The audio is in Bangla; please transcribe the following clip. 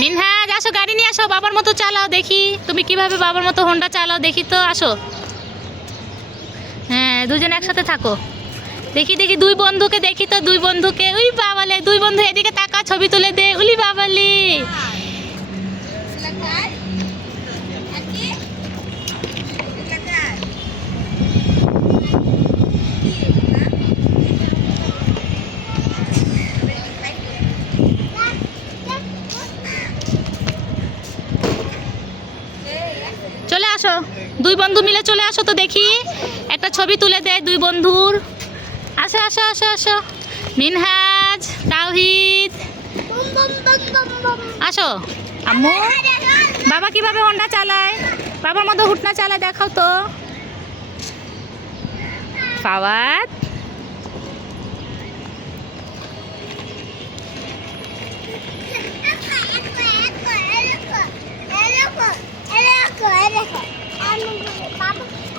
মিনহাজ আসো, গাড়ি নিয়ে আসো, বাবার মতো চালাও দেখি তুমি কিভাবে বাবার মতো হোন্ডা চালাও দেখি তো, আসো। হ্যাঁ, দুজন একসাথে থাকো। দেখি দেখি দুই বন্ধুকে দেখি তো, দুই বন্ধুকে। উই বাবালে, দুই বন্ধু এদিকে তাকা, ছবি তুলে দে। উলি বাবালি, চলে আসো, দুই বন্ধু মিলে চলে আসো তো দেখি, একটা ছবি তুলে দেয় দুই বন্ধুর। আসো আসো আসো আসো, মিনহাজ, তাওহিদ, আসো। আম্মু, বাবা কিভাবে হোন্ডা চালায়, বাবার মতো হুটনা চালায় দেখাও তো। ফাওয়াদ, Baba.